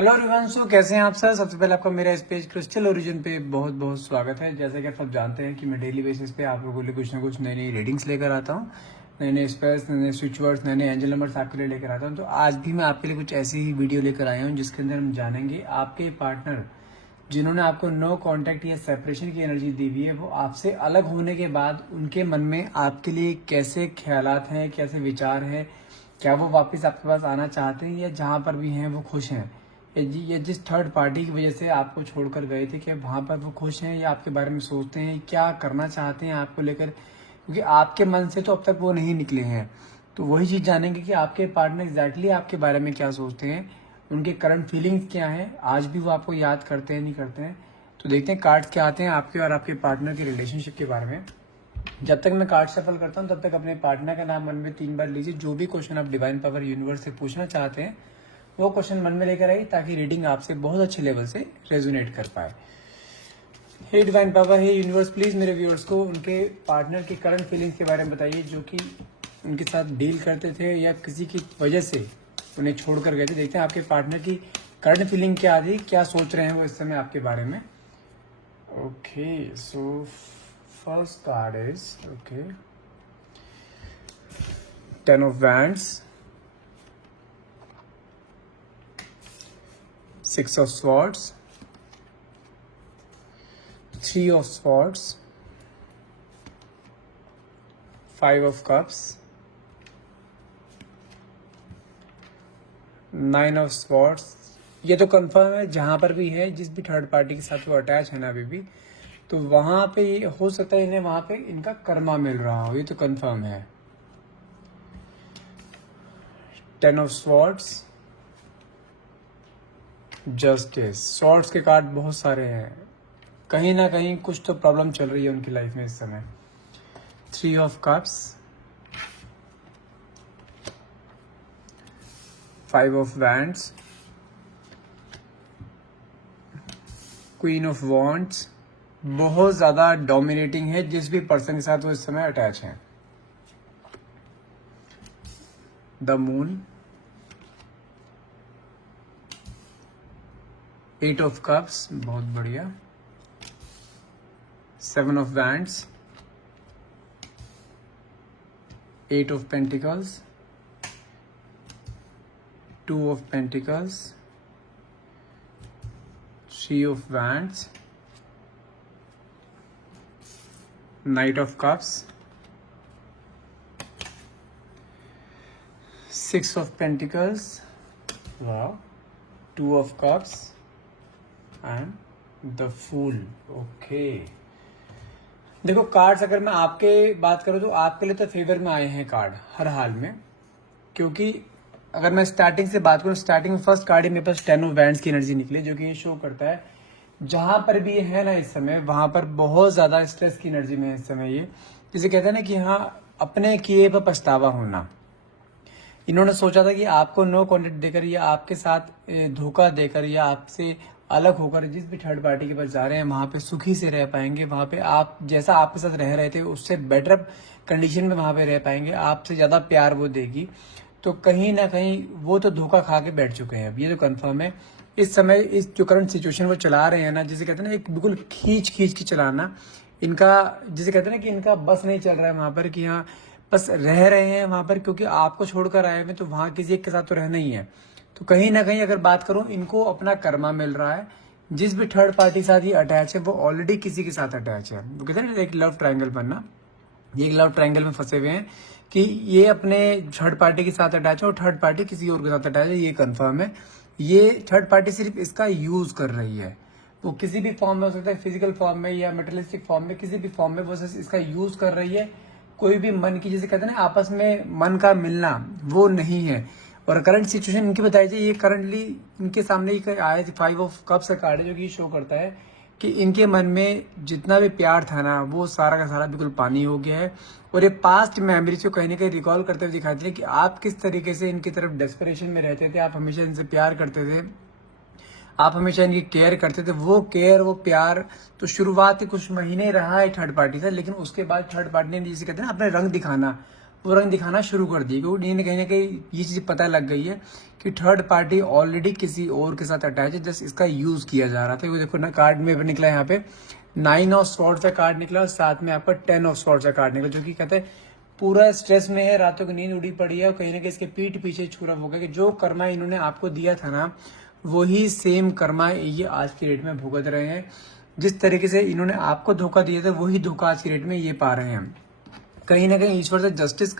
Hello everyone, सो कैसे हैं आप सर। सबसे पहले आपका मेरा इस पेज क्रिस्टल ओरिजिन पे बहुत बहुत स्वागत है। जैसे कि आप सब जानते हैं कि मैं डेली बेसिस पे आप लोगों के लिए कुछ ना कुछ नई नई रीडिंग्स लेकर आता हूँ, नए नए स्पेल्स, नए नए स्विच वर्ड्स, नए नए एंजल नंबर्स आपके लिए लेकर आता हूँ। तो आज भी मैं आपके लिए कुछ ऐसी ही वीडियो लेकर आया हूँ जिसके अंदर हम जानेंगे आपके पार्टनर जिन्होंने आपको नो कांटेक्ट या सेपरेशन की एनर्जी दी हुई है, वो आपसे अलग होने के बाद उनके मन में आपके लिए कैसे ख्यालात हैं, कैसे विचार हैं, क्या वो वापस आपके पास आना चाहते हैं या जहाँ पर भी हैं वो खुश हैं, ये जिस थर्ड पार्टी की वजह से आपको छोड़कर गए थे, क्या वहाँ पर वो खुश हैं या आपके बारे में सोचते हैं, क्या करना चाहते हैं आपको लेकर, क्योंकि आपके मन से तो अब तक वो नहीं निकले हैं। तो वही चीज़ जानेंगे कि आपके पार्टनर एग्जैक्टली आपके बारे में क्या सोचते हैं, उनके करंट फीलिंग्स क्या हैं, आज भी वो आपको याद करते हैं नहीं करते हैं। तो देखते हैं कार्ड्स क्या आते हैं आपके और आपके पार्टनर के रिलेशनशिप के बारे में। जब तक मैं कार्ड सफल करता हूँ तब तक अपने पार्टनर का नाम मन में 3 बार लीजिए। जो भी क्वेश्चन आप डिवाइन पावर यूनिवर्स से पूछना चाहते हैं वो क्वेश्चन मन में लेकर आइए ताकि रीडिंग आपसे बहुत अच्छे लेवल से रेजोनेट कर पाए। हे डिवाइन पावर, हे यूनिवर्स, प्लीज मेरे व्यूअर्स को उनके पार्टनर की करंट फीलिंग्स के बारे में बताइए, जो कि उनके साथ डील करते थे या किसी की वजह से उन्हें छोड़कर गए थे। देखते हैं आपके पार्टनर की करंट फीलिंग क्या थी, क्या सोच रहे हैं वो इस समय आपके बारे में। Okay, so first card is okay 10 of Wands, 6 of Swords, 3 of Swords, 5 of Cups, 9 of Swords। ये तो कंफर्म है, जहां पर भी है, जिस भी थर्ड पार्टी के साथ वो अटैच है ना अभी भी, तो वहां पे हो सकता है इन्हें वहां पे इनका कर्मा मिल रहा हो, ये तो कंफर्म है। 10 of Swords, जस्टिस। स्वॉर्ड्स के कार्ड बहुत सारे हैं, कहीं ना कहीं कुछ तो प्रॉब्लम चल रही है उनकी लाइफ में इस समय। 3 of Cups, 5 of Wands, Queen of Wands। बहुत ज्यादा डोमिनेटिंग है जिस भी पर्सन के साथ वो इस समय अटैच है। द मून, 8 of Cups, बहुत बढ़िया। 7 of Wands, 8 of Pentacles, 2 of Pentacles, 3 of Wands, Knight of Cups, 6 of Pentacles, wow, 2 of Cups and the fool. Okay, देखो कार्ड्स अगर मैं आपके बात करूं तो आपके लिए तो फेवर में आए हैं कार्ड हर हाल में, क्योंकि अगर मैं स्टार्टिंग से बात करूं, स्टार्टिंग में फर्स्ट कार्ड ही मेरे पास 10 ऑफ वैंड्स की एनर्जी निकली, जो कि ये शो करता है जहां पर भी है ना इस समय वहां पर बहुत ज्यादा स्ट्रेस की एनर्जी में है इस समय। ये जिसे कहते हैं ना कि हाँ, अपने किए पर पछतावा होना। इन्होंने सोचा था कि आपको नो कॉन्टेक्ट देकर या आपके साथ धोखा देकर या आपसे अलग होकर जिस भी थर्ड पार्टी के पास जा रहे हैं वहां पे सुखी से रह पाएंगे, वहां पे आप जैसा आपके साथ रह रहे थे उससे बेटर कंडीशन में वहां पे रह पाएंगे, आपसे ज्यादा प्यार वो देगी। तो कहीं ना कहीं वो तो धोखा खा के बैठ चुके हैं, अब ये तो कंफर्म है। इस समय इस जो करंट सिचुएशन वो चला रहे हैं ना, जिसे कहते हैं ना एक बिल्कुल खींच खींच के चलाना, इनका जिसे कहते हैं ना कि इनका बस नहीं चल रहा है वहां पर, कि हाँ बस रह रहे हैं वहां पर, क्योंकि आपको छोड़कर आए हुए तो वहां किसी एक के साथ तो रहना ही है। तो कहीं ना कहीं अगर बात करूं, इनको अपना कर्मा मिल रहा है। जिस भी थर्ड पार्टी साथ ये अटैच है वो ऑलरेडी किसी के साथ अटैच है। वो कहते हैं ना एक लव ट्रायंगल बनना, ये एक लव ट्रायंगल में फंसे हुए हैं कि ये अपने थर्ड पार्टी के साथ अटैच है और थर्ड पार्टी किसी और के साथ अटैच है, ये कंफर्म है। ये थर्ड पार्टी सिर्फ इसका यूज कर रही है, वो किसी भी फॉर्म में हो सकता है, फिजिकल फॉर्म में या मेटेरियलिस्टिक फॉर्म में, किसी भी फॉर्म में वो इसका यूज कर रही है। कोई भी मन की, जैसे कहते हैं ना आपस में मन का मिलना, वो नहीं है। और करंट सिचुएशन इनकी बताई जाए, ये करंटली इनके सामने ही आया 5 ऑफ कप्स का कार्ड है, जो कि शो करता है कि इनके मन में जितना भी प्यार था ना वो सारा का सारा बिल्कुल पानी हो गया है। और ये पास्ट मेमोरीज को कहीं ना कहीं रिकॉल करते हुए दिखाते हैं कि आप किस तरीके से इनकी तरफ डेस्परेशन में रहते थे, आप हमेशा इनसे प्यार करते थे, आप हमेशा इनकी केयर करते थे। वो केयर, वो प्यार तो शुरुआत कुछ महीने रहा है थर्ड पार्टी से, लेकिन उसके बाद थर्ड पार्टी ने जिसे कहते हैं ना अपने रंग दिखाना, वो रंग दिखाना शुरू कर दिए, क्योंकि इन्हें कहीं ना कहीं ये चीज़ पता लग गई है कि थर्ड पार्टी ऑलरेडी किसी और के साथ अटैच है, जस्ट इसका यूज किया जा रहा था। वो देखो ना, कार्ड में भी निकला यहाँ पे 9 ऑफ स्वॉर्ड्स का कार्ड निकला और साथ में आपका 10 ऑफ स्वॉर्ड्स का कार्ड निकला, जो कि कहते हैं पूरा स्ट्रेस में है, रातों की नींद उड़ी पड़ी है और कहीं ना कहीं इसके पीठ पीछे छुरा हो गया कि जो कर्मा इन्होंने आपको दिया था ना, वही सेम कर्मा ये आज की डेट में भुगत रहे हैं। जिस तरीके से इन्होंने आपको धोखा दिया था, वही धोखा आज की डेट में ये पा रहे हैं। कहीं ना कहीं ईश्वर से जस्टिस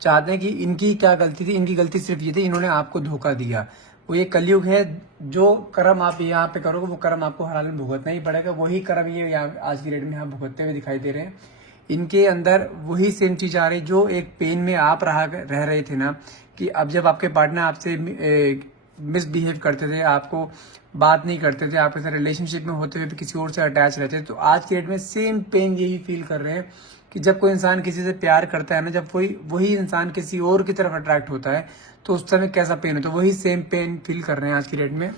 चाहते हैं कि इनकी क्या गलती थी। इनकी गलती सिर्फ ये थी, इन्होंने आपको धोखा दिया। वो ये कलयुग है, जो कर्म आप यहाँ पे करोगे वो कर्म आपको हर हाल में भुगतना ही पड़ेगा। वही कर्म ये यहाँ आज की डेट में यहाँ भुगतते हुए दिखाई दे रहे हैं। इनके अंदर वही सेम चीज आ रही जो एक पेन में आप रह रहे थे ना, कि अब जब आपके पार्टनर आपसे मिसबिहेव करते थे, आपको बात नहीं करते थे, आपके साथ रिलेशनशिप में होते हुए भी किसी और से अटैच रहते थे, तो आज के डेट में सेम पेन यही फील कर रहे हैं कि जब कोई इंसान किसी से प्यार करता है ना, जब वही इंसान किसी और की तरफ अट्रैक्ट होता है तो उस समय कैसा पेन होता है, वही सेम पेन फील कर रहे हैं आज की डेट में।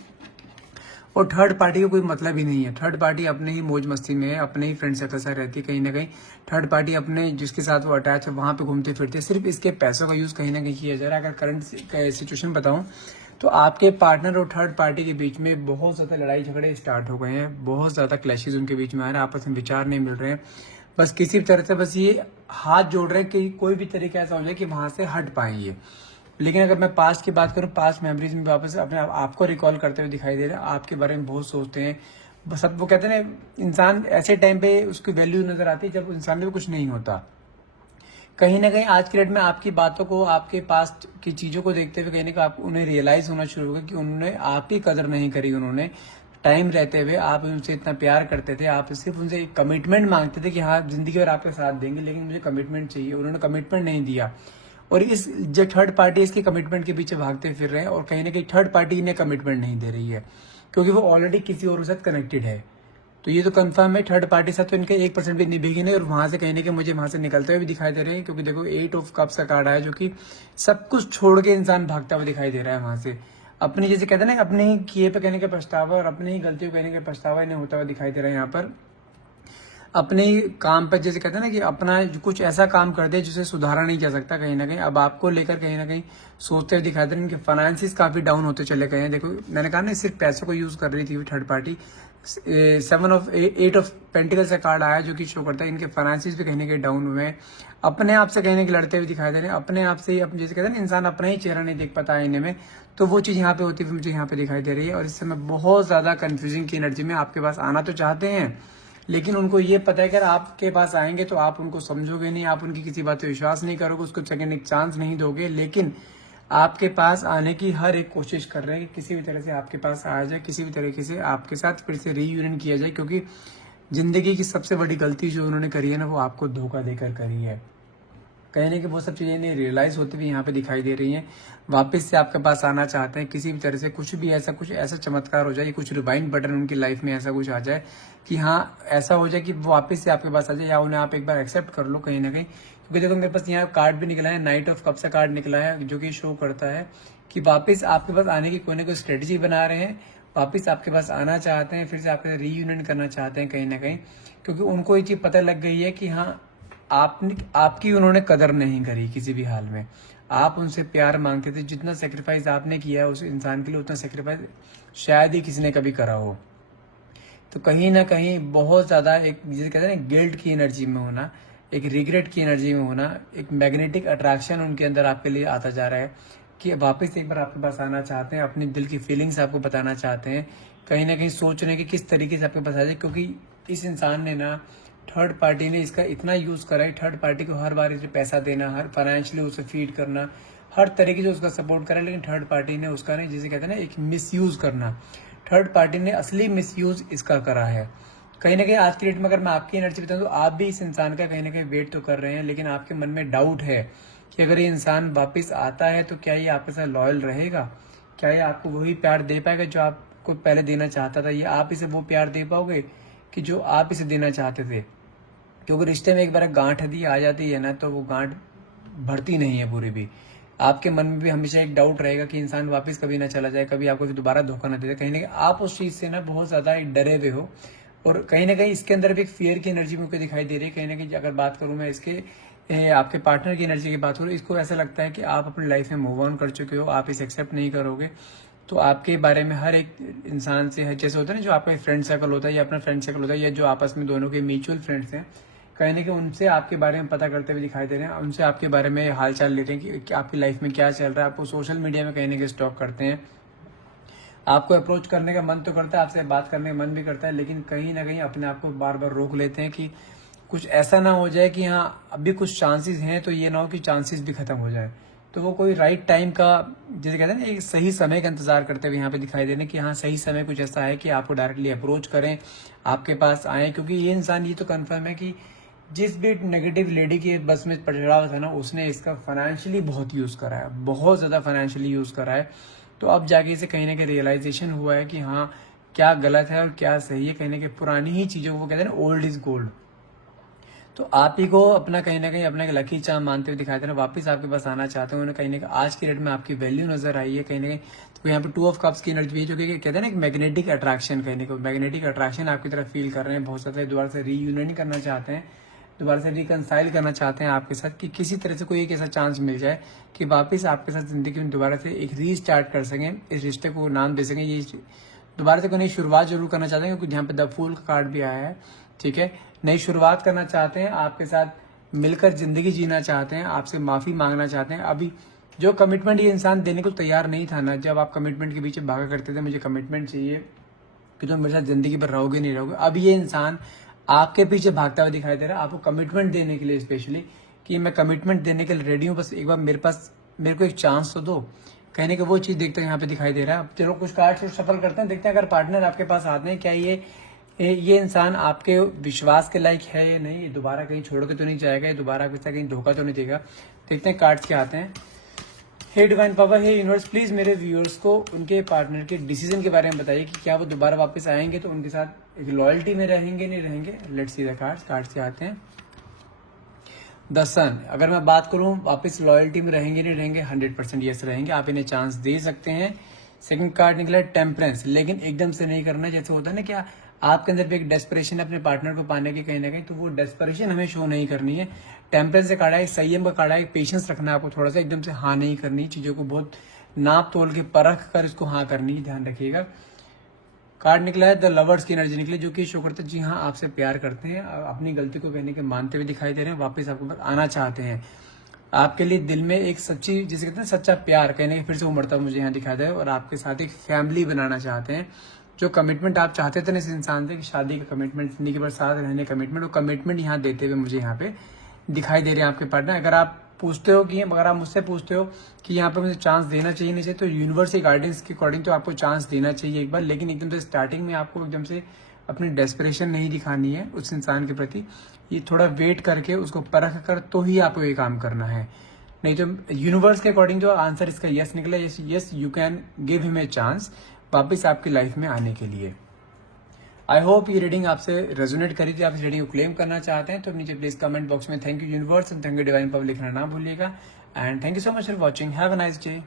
और थर्ड पार्टी का कोई मतलब ही नहीं है। थर्ड पार्टी अपने ही मौज मस्ती में है, अपने ही फ्रेंड सर्कल से रहती है। कहीं ना कहीं थर्ड पार्टी अपने जिसके साथ वो अटैच है वहां पे घूमते फिरते, सिर्फ इसके पैसों का यूज कहीं ना कहीं किया जा रहा है। अगर करंट सिचुएशन बताऊं तो आपके पार्टनर और थर्ड पार्टी के बीच में बहुत ज्यादा लड़ाई झगड़े स्टार्ट हो गए हैं, बहुत ज्यादा क्लैशेज उनके बीच में आ रहे हैं, आपस में विचार नहीं मिल रहे हैं। बस किसी भी तरह से बस ये हाथ जोड़ रहे हैं कि कोई भी तरीका ऐसा हो जाए कि वहां से हट पाएंगे। लेकिन अगर मैं पास्ट की बात करूं, पास्ट मेमोरीज में वापस अपने आपको रिकॉल करते हुए दिखाई दे रहे हैं। आपके बारे में बहुत सोचते हैं, बस अब वो कहते हैं ना, इंसान ऐसे टाइम पे उसकी वैल्यू नजर आती है जब इंसान में कुछ नहीं होता। कहीं ना कहीं आज के डेट में आपकी बातों को, आपके पास्ट की चीजों को देखते हुए कहीं ना कहीं आप उन्हें रियलाइज होना शुरू हो गया कि उन्होंने आपकी कदर नहीं करी। उन्होंने टाइम रहते हुए आप उनसे इतना प्यार करते थे, आप सिर्फ उनसे एक कमिटमेंट मांगते थे कि हाँ जिंदगी भर आपके साथ देंगे, लेकिन मुझे कमिटमेंट चाहिए। उन्होंने कमिटमेंट नहीं दिया और इस जो थर्ड पार्टी इसके कमिटमेंट के पीछे भागते फिर रहे हैं और कहीं ना कहीं थर्ड पार्टी इन्हें कमिटमेंट नहीं दे रही है क्योंकि वो ऑलरेडी किसी और के साथ कनेक्टेड है। तो ये तो कंफर्म है, थर्ड पार्टी साथ तो इनके 1% भी निभेगी नहीं और वहां से कहीं ना कहीं मुझे वहां से निकलते हुए भी दिखाई दे रहे हैं, क्योंकि देखो 8 ऑफ कप्स का कार्ड आया जो कि सब कुछ छोड़ के इंसान भागता हुआ दिखाई दे रहा है वहां से। अपनी जैसे कहते हैं ना, अपने ही किए पे कहने का पछतावा और अपनी ही गलतियों कहने का पछतावा इन्हें होता हुआ दिखाई दे रहा है यहाँ पर। अपने ही काम पर जैसे कहते हैं ना कि अपना कुछ ऐसा काम कर दे जिसे सुधारा नहीं जा सकता, कहीं ना कहीं अब आपको लेकर कहीं ना कहीं सोचते हुए दिखाई दे रहे हैं। इनके फाइनेंसिस काफी डाउन होते चले गए हैं। देखो मैंने कहा ना, सिर्फ पैसों को यूज कर रही थी थर्ड पार्टी। 8 ऑफ पेंटिकल्स का कार्ड आया जो कि शो करता है इनके फाइनेंसिस भी कहीं ना कहीं डाउन हुए हैं। अपने आप से कहीं ना कहीं लड़ते हुए दिखाई दे रहे हैं, अपने आप से ही, जैसे कहते हैं ना, इंसान अपना ही चेहरा नहीं देख पाता आईने में, तो वो चीज यहाँ पे होती हुई मुझे यहाँ पे दिखाई दे रही है। और इस समय बहुत ज्यादा कंफ्यूजिंग की एनर्जी में आपके पास आना तो चाहते हैं, लेकिन उनको ये पता है कि अगर आपके पास आएंगे तो आप उनको समझोगे नहीं, आप उनकी किसी बात पे विश्वास नहीं करोगे, उसको सेकंड एक चांस नहीं दोगे। लेकिन आपके पास आने की हर एक कोशिश कर रहे हैं कि किसी भी तरह से आपके पास आ जाए, किसी भी तरीके से आपके साथ फिर से रीयूनियन किया जाए, क्योंकि जिंदगी की सबसे बड़ी गलती जो उन्होंने करी है ना, वो आपको धोखा देकर करी है। कहीं ना कहीं वो सब चीजें इन्हें रियलाइज होती हुई यहाँ पे दिखाई दे रही हैं। वापस से आपके पास आना चाहते हैं, किसी भी तरह से कुछ भी ऐसा, कुछ ऐसा चमत्कार हो जाए, कुछ रिवाइंड बटन उनकी लाइफ में ऐसा कुछ आ जाए कि हाँ ऐसा हो जाए कि वो वापस से आपके पास आ जाए, या उन्हें आप एक बार एक्सेप्ट कर लो कहीं ना कहीं। क्योंकि देखो मेरे पास यहाँ कार्ड भी निकला है, नाइट ऑफ कप्स का कार्ड निकला है जो कि शो करता है कि वापस आपके पास आने की कोई ना कोई स्ट्रेटेजी बना रहे हैं, वापस आपके पास आना चाहते हैं, फिर से आपके रीयूनियन करना चाहते हैं कहीं ना कहीं, क्योंकि उनको ये चीज पता लग गई है कि हाँ आपकी उन्होंने कदर नहीं करी किसी भी हाल में। आप उनसे प्यार मांगते थे, जितना सेक्रीफाइस आपने किया है उस इंसान के लिए, उतना सेक्रीफाइस शायद ही किसी ने कभी करा हो। तो कहीं ना कहीं बहुत ज्यादा एक जिसे कहते हैं ना, गिल्ट की एनर्जी में होना, एक रिग्रेट की एनर्जी में होना, एक मैग्नेटिक अट्रैक्शन उनके अंदर आपके लिए आता जा रहा है कि वापस एक बार आपके पास आना चाहते हैं, अपनी दिल की फीलिंग्स आपको बताना चाहते हैं, कहीं ना कहीं सोच रहे हैं कि किस तरीके से आपके पास आ जाए। क्योंकि इस इंसान ने ना, थर्ड पार्टी ने इसका इतना यूज करा है, थर्ड पार्टी को हर बार इसे पैसा देना, हर फाइनेंशियली उसे फीड करना, हर तरीके से उसका सपोर्ट करा, लेकिन थर्ड पार्टी ने उसका नहीं, जिसे कहते हैं ना, एक मिसयूज करना, थर्ड पार्टी ने असली मिसयूज इसका करा है। कहीं ना कहीं आज की डेट में अगर मैं आपकी एनर्जी बताऊं तो आप भी इस इंसान का कहीं ना कहीं वेट तो कर रहे हैं, लेकिन आपके मन में डाउट है कि अगर ये इंसान वापिस आता है तो क्या ये आपके साथ लॉयल रहेगा, क्या ये आपको वही प्यार दे पाएगा जो आपको पहले देना चाहता था, या आप इसे वो प्यार दे पाओगे कि जो आप इसे देना चाहते थे। क्योंकि रिश्ते में एक बार गांठ यदि आ जाती है ना, तो वो गांठ भरती नहीं है पूरी भी। आपके मन में भी हमेशा एक डाउट रहेगा कि इंसान वापस कभी ना चला जाए, कभी आपको दोबारा धोखा ना दे। कहीं ना कहीं आप उस चीज से ना बहुत ज्यादा डरे हुए हो, और कहीं ना कहीं इसके अंदर भी एक फियर की एनर्जी मुझे दिखाई दे रही है। कहीं ना कहीं अगर बात करूं मैं इसके आपके पार्टनर की एनर्जी की बात करूँ, इसको ऐसा लगता है कि आप अपनी लाइफ में मूव ऑन कर चुके हो, आप इसे एक्सेप्ट नहीं करोगे। तो आपके बारे में हर एक इंसान से, जैसे होता है ना, जो आपका फ्रेंड सर्कल होता है या अपना फ्रेंड सर्कल होता है, या जो आपस में दोनों के म्यूचुअल फ्रेंड्स हैं, कहीं ना कहीं उनसे आपके बारे में पता करते हुए दिखाई दे रहे हैं, उनसे आपके बारे में हाल चाल लेते हैं कि आपकी लाइफ में क्या चल रहा है। आपको सोशल मीडिया में कहीं ना कहीं स्टॉक करते हैं, आपको अप्रोच करने का मन तो करता है, आपसे बात करने का मन भी करता है, लेकिन कहीं ना कहीं अपने आप को बार बार रोक लेते हैं कि कुछ ऐसा ना हो जाए कि हाँ अभी कुछ चांसेस हैं, तो ये ना हो कि चांसेस भी खत्म हो जाए। तो वो कोई राइट टाइम का, जैसे कहते हैं ना, एक सही समय का इंतजार करते हुए यहाँ पे दिखाई दे रहे हैं कि हाँ सही समय कुछ ऐसा है कि आपको डायरेक्टली अप्रोच करें, आपके पास आए। क्योंकि ये इंसान ये तो कन्फर्म है कि जिस भी नेगेटिव लेडी की बस में चढ़ा हुआ था ना, उसने इसका फाइनेंशियली बहुत यूज़ करा है, बहुत ज़्यादा फाइनेंशियली यूज़ करा है। तो अब जाके इसे कहीं ना कहीं रियलाइजेशन हुआ है कि हाँ क्या गलत है और क्या सही है। कहीं ना कहीं पुरानी ही चीज़ों को कहते हैं ना, ओल्ड इज गोल्ड। तो आप ही को अपना कहीं ना कहीं अपना लकी चार्म मानते हुए दिखाते हैं, वापस आपके पास आना चाहते हैं। उन्हें कहीं ना कहीं आज की डेट में आपकी वैल्यू नजर आई है कहीं ना कहीं। तो यहाँ पे 2 ऑफ कप्स की एनर्जी है, जो कि कहते हैं ना एक मैग्नेटिक अट्रैक्शन, कहीं ना कहीं मैग्नेटिक अट्रैक्शन आपकी तरफ फील कर रहे हैं। बहुत सारे दोबारा से रीयूनियन करना चाहते हैं, दोबारा से रिकनसाइल करना चाहते हैं आपके साथ, कि किसी तरह से कोई एक ऐसा चांस मिल जाए कि वापस आपके साथ जिंदगी में दोबारा से एक रीस्टार्ट कर सकें, इस रिश्ते को नाम दे सकें। ये दोबारा से कोई नई शुरुआत जरूर करना चाहते हैं, क्योंकि यहाँ पे द फूल का कार्ड भी आया है। ठीक है, नई शुरुआत करना चाहते हैं, आपके साथ मिलकर जिंदगी जीना चाहते हैं, आपसे माफी मांगना चाहते हैं। अभी जो कमिटमेंट ये इंसान देने को तैयार नहीं था ना, जब आप कमिटमेंट के पीछे भागा करते थे, मुझे कमिटमेंट चाहिए कि तुम मेरे साथ जिंदगी भर रहोगे नहीं रहोगे, अब ये इंसान आपके पीछे भागता हुआ दिखाई दे रहा है, आपको कमिटमेंट देने के लिए, स्पेशली कि मैं कमिटमेंट देने के लिए रेडी हूँ, बस एक बार मेरे को एक चांस तो दो। कहने का वो चीज देखते हैं यहाँ पे दिखाई दे रहा है। चलो कुछ कार्ड से सफल करते हैं, देखते हैं अगर पार्टनर आपके पास आते हैं, क्या ये इंसान आपके विश्वास के लायक है या नहीं, दोबारा कहीं छोड़ के तो नहीं जाएगा, दोबारा आपके साथ कहीं धोखा तो नहीं देगा। देखते हैं कार्ड्स क्या आते हैं। हे डिवाइन पावर, हे यूनिवर्स, प्लीज मेरे व्यूअर्स को उनके पार्टनर के डिसीजन के बारे में बताइए कि क्या वो दोबारा वापस आएंगे, तो उनके साथ एक लॉयल्टी में रहेंगे नहीं रहेंगे। लेट्स सी द कार्ड्स क्या आते हैं। द सन, अगर मैं बात करूं वापस लॉयल्टी में रहेंगे नहीं रहेंगे, 100% यस रहेंगे, आप इन्हें चांस दे सकते हैं। सेकंड कार्ड निकला टेम्परेंस, लेकिन एकदम से नहीं करना। जैसे होता है ना, क्या आपके अंदर भी एक डेस्परेशन है अपने पार्टनर को पाने की कहीं ना कहीं, तो वो डेस्परेशन हमें शो नहीं करनी है। टेम्परेंस से कार्ड है, संयम का कार्ड है, पेशेंस रखना है आपको थोड़ा सा, एकदम से हाँ नहीं करनी, चीजों को बहुत नाप तोल के परख कर इसको हाँ करनी, ध्यान रखिएगा। कार्ड निकला है द लवर्स की एनर्जी निकली, जो कि शो करते हैं जी हाँ आपसे प्यार करते हैं, अपनी गलती को कहने के मानते हुए दिखाई दे रहे हैं, वापस आपके पास आना चाहते हैं। आपके लिए दिल में एक सच्ची, जिसे कहते हैं सच्चा प्यार, कहने के फिर से उमड़ता मुझे यहाँ दिखाई दे रहा है, और आपके साथ एक फैमिली बनाना चाहते हैं। जो कमिटमेंट आप चाहते थे ना इस इंसान से, कि शादी का कमिटमेंट, जिंदगी भर साथ रहने का कमिटमेंट, वो कमिटमेंट यहाँ देते हुए मुझे यहाँ पे दिखाई दे रहे हैं आपके पार्टनर। अगर आप पूछते हो कि, अगर आप मुझसे पूछते हो कि यहाँ पे मुझे चांस देना चाहिए नहीं चाहिए, तो यूनिवर्स के गाइडेंस के अकॉर्डिंग तो आपको चांस देना चाहिए एक बार, लेकिन एकदम से स्टार्टिंग में आपको एकदम से अपनी डेस्परेशन नहीं दिखानी है उस इंसान के प्रति। ये थोड़ा वेट करके उसको परख कर तो ही आपको ये काम करना है, नहीं तो यूनिवर्स के अकॉर्डिंग जो आंसर इसका यस निकला, yes you can give him a chance वापस आपकी लाइफ में आने के लिए। आई होप ये रीडिंग आपसे रेजोनेट करी थी, आप इस रीडिंग को क्लेम करना चाहते हैं तो नीचे प्लीज कमेंट बॉक्स में thank you universe and thank you divine power लिखना ना भूलिएगा। And thank you so much for watching, have a nice day.